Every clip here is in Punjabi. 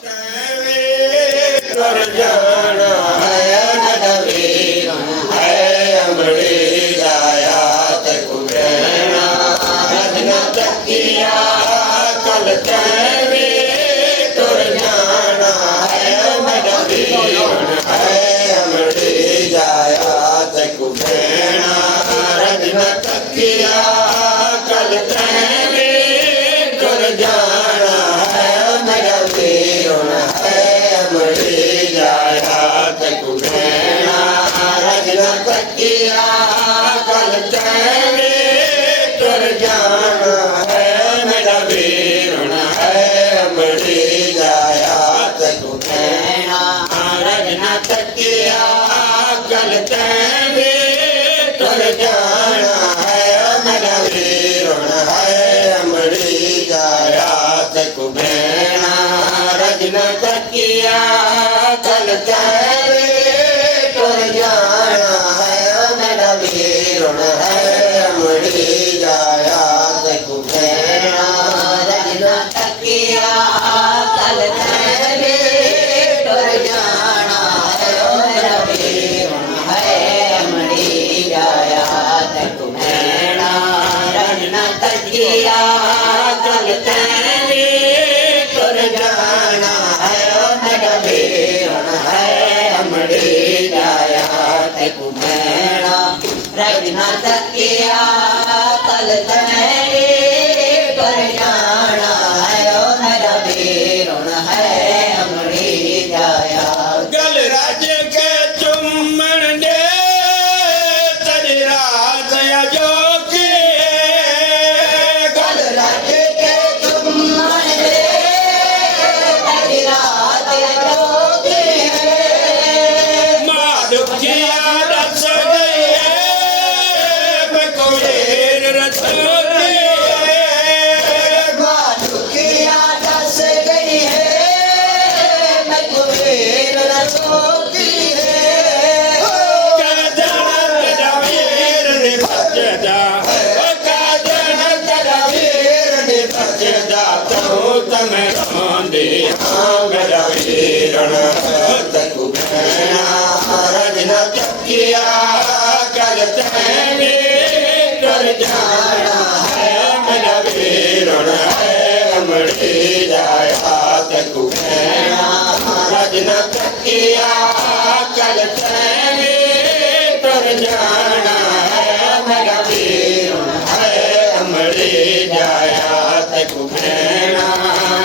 कर जाना है नवीन है अमरी जाया तक रहना रजना तकिया कल तैवे कर जाना है नवीन है अमरी जाया तक रहना रजना तकिया कल तैवे कर जाना है नवीन है अमरी जाया तक रहना रजना तकिया कल तैवे कर जाना है मेरा वीरण है अमरी जाया तक रहना रजना तकिया कल तैवे कर जाना है मेरा वीरण है अमरी जाया तक रहना रजना तकिया कल तैवे कर जाना है मेरा वीरण है अमरी जाया तक रहना रजना तकिया कल तैवे कर जाना है मेरा वीरण है अमरी जाया तक रहना रजना तकिया कल तैवे कर जाना है मेरा वीरण है अमरी जाया तक रहना रजना तकिया कल तैवे कर जाना है मेरा वीरण है अमरी जाया गल राज के चुम्मन दे तेरी रात जो के गल राज के चुम्मन दे तेरी रात जो के मां दुखिया रस गई है बकोरेर रस गई है मां दुखिया रस गई है बकोरेर रस गई है काजन तड़वीर ने बचदा काजन तड़वीर ने बचदा तो तमे रोंदे मेरा वीरण तक रहना रजना तकिया कल तैवे कर जाना है मेरा वीरण है अमरी जाया तक रहना रजना तकिया कल तैवे कर जाना है मेरा वीरण है अमरी जाया तक रहना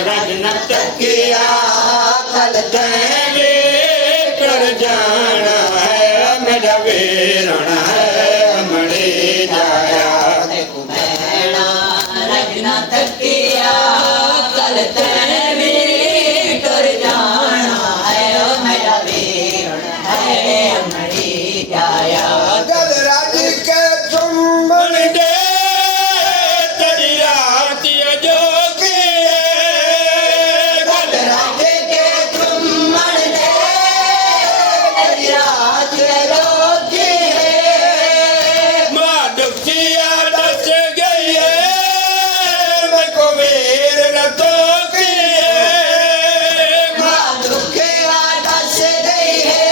रजना तकिया कल तैवे कर जाना है मेरा वीरण है अमरी जाया तक रहना रजना तकिया कल तैवे कर जाना है मेरा वीरण है अमरी जाया गल राज के चुम्बन दे तेरी रात जो के गल राज के चुम्बन दे तेरी रात जो के मां दुखिया दस गई है मैं को वीर रतो की मां दुखिया दस गई है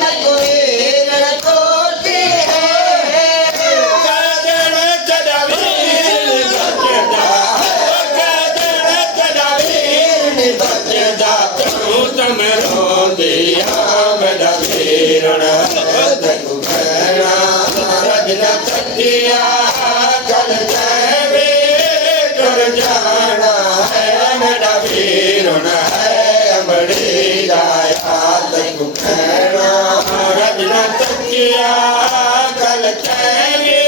मैं को वीर रतो की काजन तड़वीर बचदा काजन तड़वीर बचदा तू तम रोंदी मेरा वीरण तक रहना रजना तकिया कल तैवे कर जाना है मेरा वीरण है अमरी जाया तक रहना रजना तकिया कल तैवे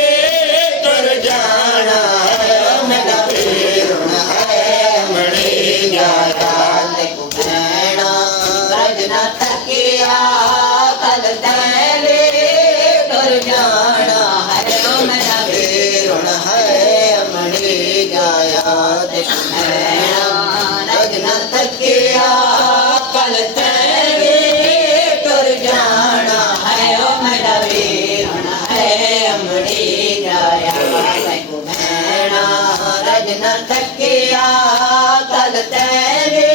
कर जाना है मेरा वीरण है अमरी जाया तक रहना रजना तकिया कल तैवे कर जाना है मेरा वीरण है अमरी जाया तक रहना रजना तकिया कल तैवे कर जाना है मेरा वीरण है अमरी जाया तक रहना रजना तकिया कल तैवे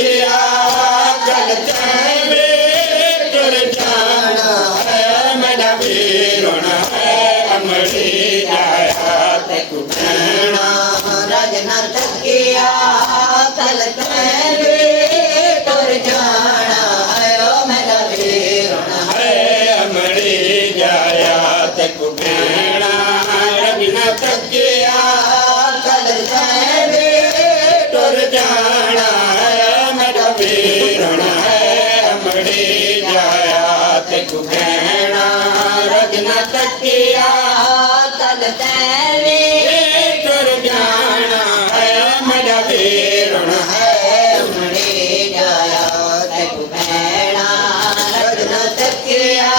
ਤੱਕਿਆ ਕਲ ਤੈਵੇਂ ਟੁਰ ਜਾਣਾ ਹੈ ਮੇਰਾ ਵੀਰ ਹੁਣ ਹੈ ਅਮੜੀ ਜਾਇਆ ਤੇ ਕੁਟਣਾ ਰਜ ਨਾ ਤੱਕਿਆ ਕਲ ਤੈਵੇਂ ਟੁਰ ਜਾਣਾ ਹੈ ਓ ਮੇਰਾ ਵੀਰ ਹੁਣ ਹੈ ਅਮੜੀ ਜਾਇਆ ਤੇ ਕੁਟਣਾ ਰਜ ਨਾ ਤੱਕਿਆ ਕਲ ਤੈਵੇਂ ਟੁਰ ਜਾਣਾ ਹੈ ਮੇਰਾ ਵੀਰ ਹੁਣ ਹੈ ਅਮੜੀ ਜਾਇਆ ਤੇ ਕੁਟਣਾ ਰਜ ਨਾ ਤੱਕਿਆ ਕਲ ਤੈਵੇਂ ਟੁਰ ਜਾਣਾ ਹੈ ਮੇਰਾ ਵੀਰ ਹੁਣ ਹੈ ਅਮੜੀ ਜਾਇਆ ਤੇ ਕੁਪੈਣਾ ਰਜ ਨਾ ਤੱਕਿਆ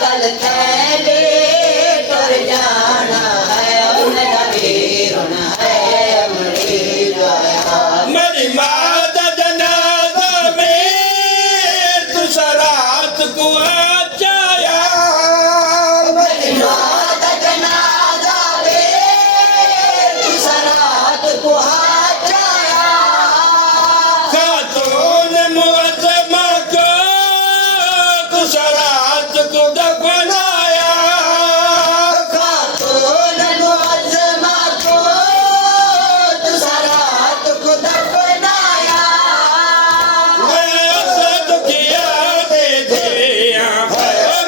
ਕਲ ਤੈਵੇਂ ਟੁਰ ਜਾਣਾ ਹੈ ਓ ਮੇਰਾ ਵੀਰ ਹੁਣ ਹੈ ਅਮੜੀ ਜਾਇਆ ਮੇਰੀ ਮਾਂ ਦਾ ਜਨਾਜ਼ਾ ਵੇ ਤੂੰ ਸਰਾਤ ਕੋ ਆਚਾਇਆ ਮੇਰੀ ਮਾਂ ਦਾ ਜਨਾਜ਼ਾ ਵੇ ਤੂੰ ਸਰਾਤ ਕੋ ਹਾਚਾਇਆ ਖਾਤੂਨ ਮੁਅਜ਼ਮਾ ਕੋ ਤੂੰ ਸਰਾਤ ਕੋ ਦਫਨਾਇਆ ਖਾਤੂਨ ਮੁਅਜ਼ਮਾ ਕੋ ਤੂੰ ਸਰਾਤ ਕੋ ਦਫਨਾਇਆ ਮੈਂ ਉਸ ਦੁਖੀਆ ਦੇ ਦਿਆ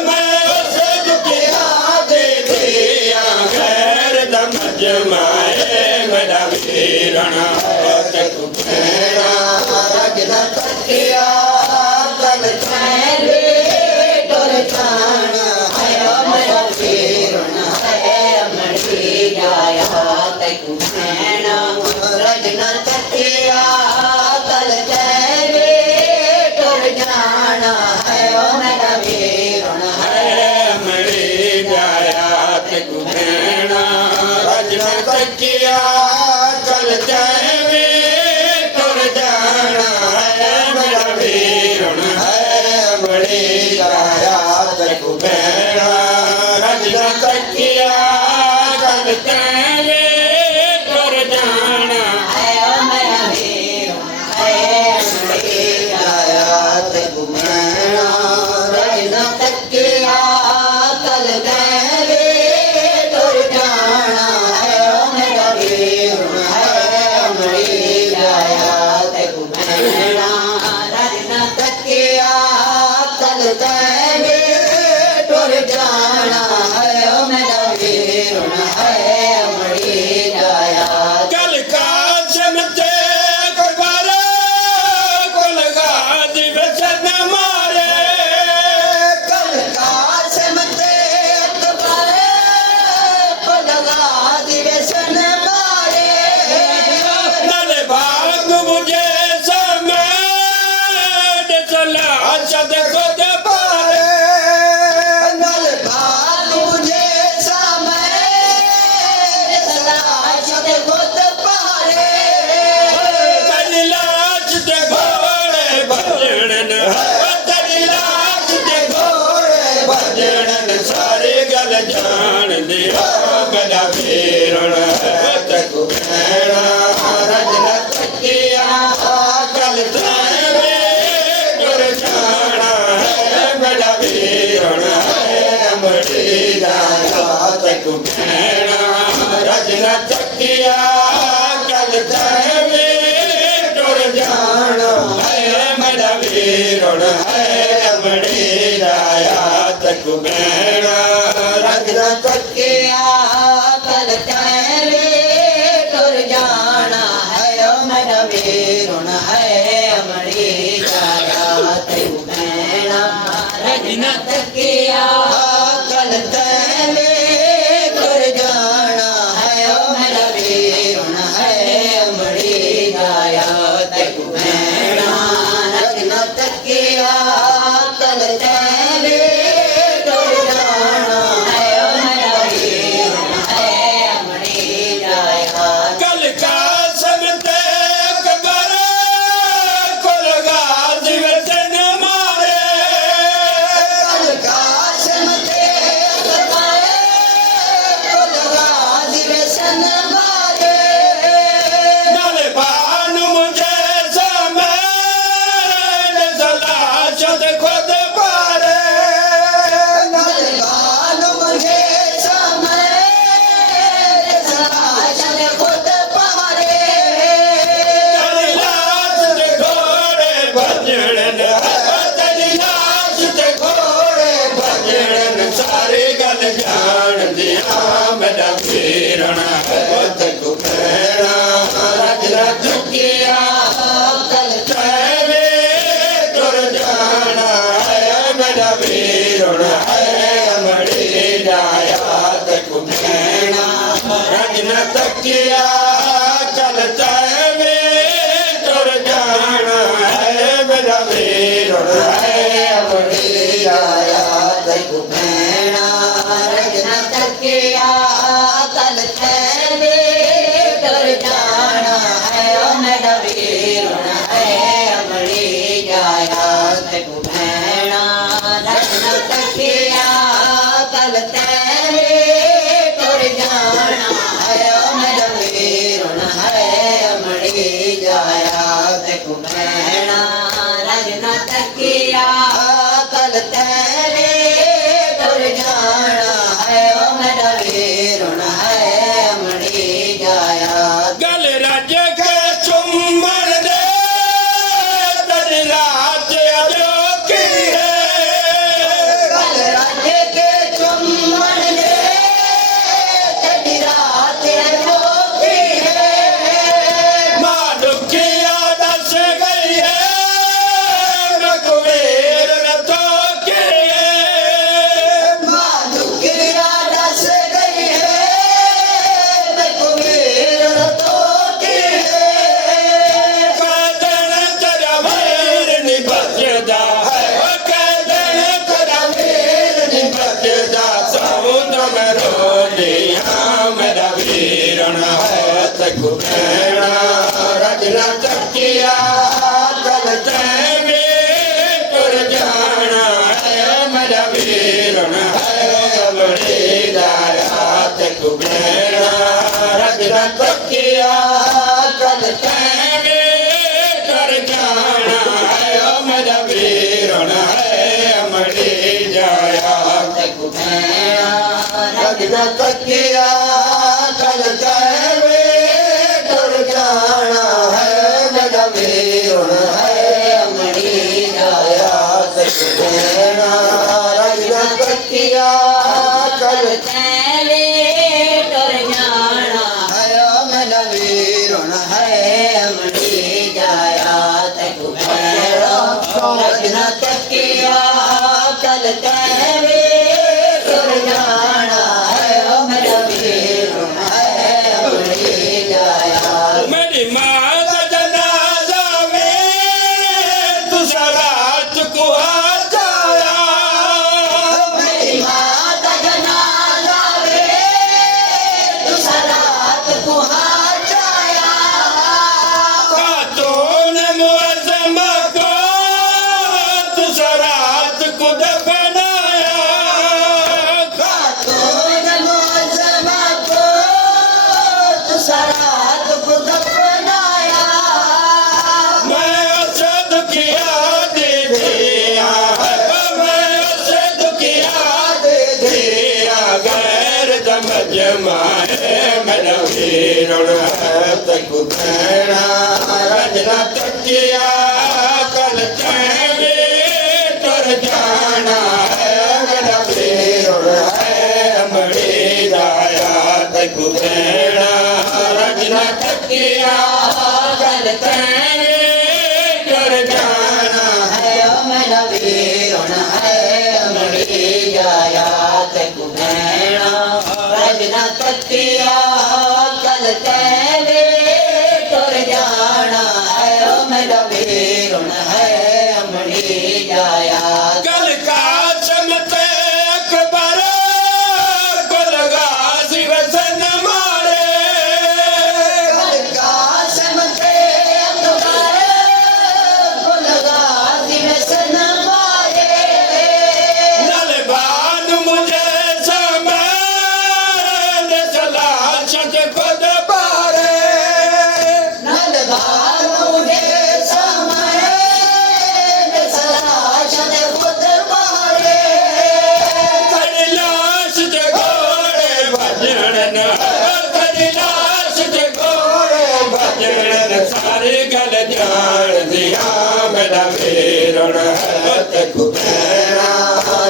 ਮੈਂ ਉਸ ਦੁਖੀਆ ਦੇ ਦਿਆ ਗੈਰ ਦਾ ਮਜਮਾਏ ਮੇਰਾ ਵੀਰਣਾ ਤੇ ਕੁਟਣਾ ਰਜ ਨਾ ਤੱਕਿਆ ਕਲ ਤੈਵੇਂ ਟੁਰ ਜਾਣਾ ਹੈ ਓ ਮੇਰਾ ਵੀਰ ਹੁਣ ਹੈ ਅਮੜੀ ਜਾਇਆ ਤੇ ਕੁਪੈਣਾ ਰਜ ਨਾ ਤੱਕਿਆ ਕਲ ਤੈਵੇਂ ਟੁਰ ਜਾਣਾ ਹੈ ਓ ਮੇਰਾ ਵੀਰ ਹੁਣ ਹੈ ਮੜੀ ਜਾਇਆ ਤੇ ਕੁਟਣਾ ਰਜਨਾ ਤੱਕਿਆ ਕਲ ਤੈਵੇਂ ਟੁਰ ਜਾਣਾ ਹੈ ਮੇਰਾ ਵੀਰ ਹੁਣ ਹੈ ਮੜੀ ਜਾਇਆ ਤੇ ਕੁਟਣਾ ਰਜਨਾ ਤੱਕਿਆ ਕਲ ਤੈਵੇਂ ਟੁਰ ਜਾਣਾ ਹੈ ਓ ਮੇਰਾ ਵੀਰ ਹੁਣ ਹੈ ਅਮੜੀ ਜਾਇਆ ਤੇ ਕੁਪੈਣਾ ਰਜ ਨਾ ਤੱਕਿਆ ਕਲ ਤੈਵੇਂ ਟੁਰ ਜਾਣਾ ਹੈ ਓ ਮੇਰਾ ਵੀਰ ਹੁਣ ਹੈ ਅਮੜੀ ਜਾਇਆ ਤੇ ਕੁਪੈਣਾ ਰਜ ਨਾ ਤੱਕਿਆ ਕਲ ਤੈਵੇਂ ਟੁਰ ਜਾਣਾ ਹੈ ਓ ਮੇਰਾ ਵੀਰ ਹੁਣ ਹੈ ਅਮੜੀ ਜਾਇਆ ਕਲ ਕਾਸਮ ਤੇ ਕਬਰ ਕੁਲਗਾ ਦੀ ਵਸਨ ਮਾਰੇ ਕਲ ਕਾਸਮ ਤੇ ਅਕਬਰ ਪਲਗਾ ਦਿਵਸਨ ਮਾਰੇ ਨਲ ਭਾਗ ਮੁਝੇ ਸਮੇ ਸਲਾ ਛਦ ਖੁਦ ਪਾਰੇ ਨਲ ਭਾਗ ਮੁਝੇ ਸਮੇ ਸਲਾਸ਼ ਦੇ ਗੁੱਤ ਪਾਰੇ ਤੇਰੀ ਲਾਸ਼ ਤੇ ਘੋੜੇ ਭਜਣਨ ਤੇਰੀ ਲਾਸ਼ ਤੇ ਘੋੜੇ ਭਜਣਨ ਸਾਰੀ ਗੱਲ ਜਾਣਦੇ ਹੋ ਮੇਰਾ ਵੀਰਣ ਤੇ ਕੁਹਣਾ ਰਜਨਾ ਤੱਕਿਆ ਕਲ ਤੈਵੇਂ ਟੁਰ ਜਾਣਾ ਹੈ ਮੇਰਾ ਵੀਰਣ ਅਮੜੀ ਜਾਇਆ ਤੇ ਕੁਹਣਾ ਰਜਨਾ ਤੱਕਿਆ ਕਲ ਤੈਵੇਂ ਟੁਰ ਜਾਣਾ ਹੈ ਮੇਰਾ ਵੀਰਣ ਅਮੜੀ ਜਾਇਆ ਤੇ ਕੁਹਣਾ ਰਜਨਾ ਤੱਕਿਆ ਕਲ ਤੈਵੇਂ ਟੁਰ ਜਾਣਾ ਹੈ ਓ ਮੇਰਾ ਵੀਰ ਹੁਣ ਹੈ ਅਮੜੀ ਜਾਇਆ ਤੇ ਕੁਪੈਣਾ ਰਜਨਾ ਤੱਕਿਆ ਕਲ ਤੈਵੇਂ ਟੁਰ ਜਾਣਾ ਹੈ ਓ ਮੇਰਾ ਵੀਰ ਹੁਣ ਹੈ ਅਮੜੀ ਜਾਇਆ ਤੇ ਕੁਪੈਣਾ ਰਜਨਾ ਤੱਕਿਆ ਕਲ ਤੈਵੇਂ ਟੁਰ ਜਾਣਾ ਹੈ ਓ ਮੇਰਾ ਵੀਰ ਹੁਣ ਹੈ ਅਮੜੀ ਜਾਇਆ ਕਲ ਕਾਸਮ ਤੇ ਕਬਰ ਕੁਲਗਾ ਦੀ ਵਸਨ ਮਾਰੇ ਕਲ ਕਾਸਮ ਮੇਰਾ ਵੀਰਣ ਹੈ ਅਮੜੀ ਜਾਇਆ ਤੇ ਕੁਮੈਣਾ ਰਜਨ ਤੱਕਿਆ ਕਲ ਚਾਵੇ ਤੁਰ ਜਾਣਾ ਹੈ ਮੇਰਾ ਵੀਰਣ ਹੈ ਅਮੜੀ ਜਾਇਆ ਤੇ ਕੁਮੈਣਾ ਰਜਨ ਤੱਕਿਆ ਕਲ ਤੈਵੇ ਤੁਰ ਜਾਣਾ ਹੈ ਓ ਮੇਰਾ ਵੀਰਣ ਹੈ ਅਮੜੀ ਜਾਇਆ ਤੇ ਕੁਮੈਣਾ ਰਜਨ ਤੱਕਿਆ ਕਲ ਤੈਵੇ ਤੁਰ ਜਾਣਾ ਹੈ ਓ ਮੇਰਾ ਵੀਰਣ ਹੈ ਅਮੜੀ ਜਾਇਆ ਤੇ ਕੁਮੈਣਾ ਰਜਨ ਤੱਕਿਆ ਕਲ ਤੈਵੇ ਤੁਰ ਜਾਣਾ ਹੈ ਓ ਮੇਰਾ ਵੀਰਣ ਹੈ ਅਮੜੀ ਜਾਇਆ ਗਲ ਰੱਜ ਕੇ ਚੁੰਮਣ ਦੇ ਤੇਰੀ ਰਾਤ ਅਜੋਕੀ ਹੈ ਕਲ ਰੱਜ ਕੇ ਚੁੰਮਣ ਦੇ ਤੇਰੀ ਰਾਤ ਅਜੋਕੀ ਹੈ ਮਾਂ ਦੁਖੀਆ ਦੱਸ ਗਈ ਹੈ ਰਘੁਵੀਰ ਰਤੋ ਕੀ ਹੈ ਮਾਂ ਦੁਖੀਆ ਦੱਸ ਗਈ ਹੈ ਰਘੁਵੀਰ ਰਤੋ ਕੀ ਹੈ ਕਦਨ ਤੇਰਾ ਵੀਰ ਨੀ ਬਚਦਾ ਹੈ ਕਦਨ ਤੇਰਾ ਵੀਰ ਨੀ ਬਚਦਾ ਸਮੁੰਦਰ ਮੈਂ ਰੋਲੀਆਂ ਮੇਰਾ ਵੀਰਣ ਹੈ ਤੇ ਕੁਮੈਣਾ ਰਜਨਾ ਚੱਕਿਆ ਕਲ ਤੈਵੇਂ ਤੁਰ ਜਾਣਾ ਹੈ ਮੇਰਾ ਵੀਰਣ ਹੈ ਅਮੜੀ ਜਾਇਆ ਤੇ ਕੁਮੈਣਾ ਰਜਨਾ ਚੱਕਿਆ ਕਲ ਤੈਵੇਂ ਤੁਰ ਜਾਣਾ ਹੈ ਮੇਰਾ ਵੀਰਣ ਹੈ ਅਮੜੀ ਜਾਇਆ ਤੇ ਕੁਮੈਣਾ ਰਜਨਾ ਚੱਕਿਆ ਕਲ ਤੈਵੇਂ ਤੁਰ ਜਾਣਾ ਹੈ ਮੇਰਾ ਵੀਰਣ ਹੈ ਅਮੜੀ ਜਾਇਆ ਤੇ ਕੁਮੈਣਾ ਰਜਨਾ ਚੱਕਿਆ ਕਲ ਤੈਵੇ ਤੁਰ ਜਾਣਾ ਹੈ ਓ ਮੇਰਾ ਵੀਰਣ ਹੈ ਅਮੜੀ ਜਾਇਆ ਤੇ ਕੁਮੈਣਾ ਰਜਨਾ ਤੱਕਿਆ ਕਲ ਤੈਵੇ ਤੁਰ ਜਾਣਾ ਹੈ ਓ ਮੇਰਾ ਵੀਰਣ ਹੈ ਅਮੜੀ ਜਾਇਆ ਮੇਰੀ ਮਾਂ ਦਾ ਜਨਾਜ਼ਾ ਵੇ ਤੂੰ ਰਾਤ ਕੋ ਆ ਜਾਇਆ ਮੇਰੀ ਮਾਂ ਦਾ ਜਨਾਜ਼ਾ ਵੇ ਤੂੰ ਰਾਤ ਕੁਹਾ ਜਾਇਆ ਖਾਤੂਨ ਮੁਅਜ਼ਮ ਕੋ ਤੂੰ ਰਾਤ ਕੋ ਦਫਨਾਇਆ ਖਾਤੂਨ ਮੁਅਜ਼ਮਾ ਕੋ ਤੂੰ ਰਾਤ ਕੁ ਦਫਨਾਇਆ ਮੈਂ ਉਸ ਦੁਖੀਆ ਦੇ ਦਿਆ ਮੈਂ ਉਸ ਦੁਖੀਆ ਦੇ ਦਿਆ ਗੈਰ ਜਮਜਮਾ ਮੇਰਾ ਵੀਰਣ ਹੈ ਤੇ ਕੁਮੈਣਾ ਰਜਨਾ ਤੱਕਿਆ ਕਲ ਤੈਵੇਂ ਤੁਰ ਜਾਣਾ ਹੈ ਮੇਰਾ ਵੀਰਣ ਹੈ ਅਮੜੀ ਜਾਇਆ ਤੇ ਕੁਮੈਣਾ ਰਜਨਾ ਤੱਕਿਆ ਕਲ ਤੈਵੇਂ ਤੁਰ ਜਾਣਾ ਹੈ ਓ ਮੇਰਾ ਵੀਰਣ ਹੈ ਅਮੜੀ ਜਾਇਆ ਤੇ ਕੁਮੈਣਾ ਰਜਨਾ ਤੱਕਿਆ ਕਲ ਤੈਵੇ ਤੁਰ ਜਾਣਾ ਹੈ ਓ ਮੇਰਾ ਵੀਰਣ ਹੈ ਅਮੜੀ ਜਾਇਆ ਗਲ ਕਾਸਮ ਤੇ ਅਕਬਰ ਕੁਲ ਗਾਜ਼ੀ ਵਸਨ ਮਾਰੇ ਕਲ ਕਾਸਮ ਤੇ ਅਕਬਰ ਕੁਲ ਗਾਜ਼ੀ ਵਸਨ ਮਾਰੇ ਨਲ ਬਾਨ ਮੁਝੇ ਸਮਾਰ ਦੇ ਸਲਾਸ਼ ਤੇ ਖੁਦ ਬਾਰੇ ਨਲ ਬਾਨੂ ਦੇ ਸਮਰੇ ਸਲਾਸ਼ ਦੇ ਖੁਦ ਮਾਰੇ ਤੇਰੀ ਲਾਸ਼ ਤੇ ਘੋੜੇ ਭਜਣ ਤੇਰੀ ਲਾਸ਼ ਤੇ ਘੋੜੇ ਭਜਣ ਸਾਰੀ ਗੱਲ ਜਾਣਦੀਆਂ ਮੇਰਾ ਵੀਰਣ ਹੈ ਤੇ ਕੁਮੈਣਾ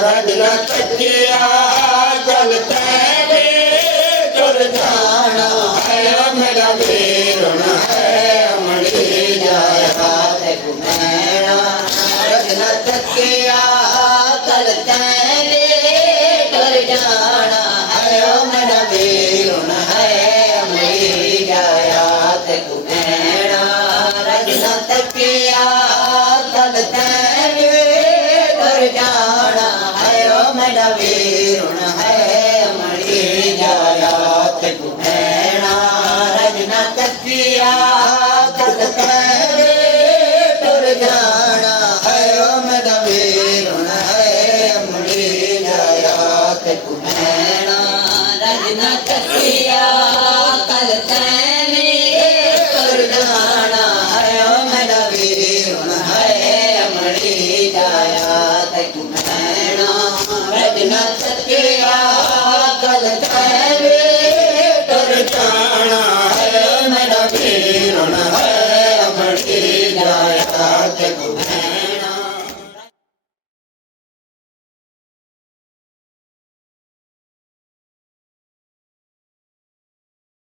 ਰਜਨਾ ਤੱਕਿਆ ਗੱਲ ਤੈਵੇਂ ਤੁਰ ਜਾਣਾ ਹੈ ਮੇਰਾ ਵੀਰਣ ਹੈ ਅਮੜੀ ਜਾਇਆ ਤੇ ਕੁਮੈਣਾ ਰਜਨਾ ਤੱਕਿਆ जाना है ओ मेरा वीरुण है अमरी जाया ते कुभैना रजना तकिया कल तेरे टुर जाना है ओ मेरा वीरुण है अमरी जाया ते कुभैना रजना तकिया कल तेरे टुर जाना है ओ मेरा वीरुण है अमरी जाया ते कुभैना रजना तकिया कल तेरे टुर जाना है मेरा वीरुण है अमरी जाया ते कुभैना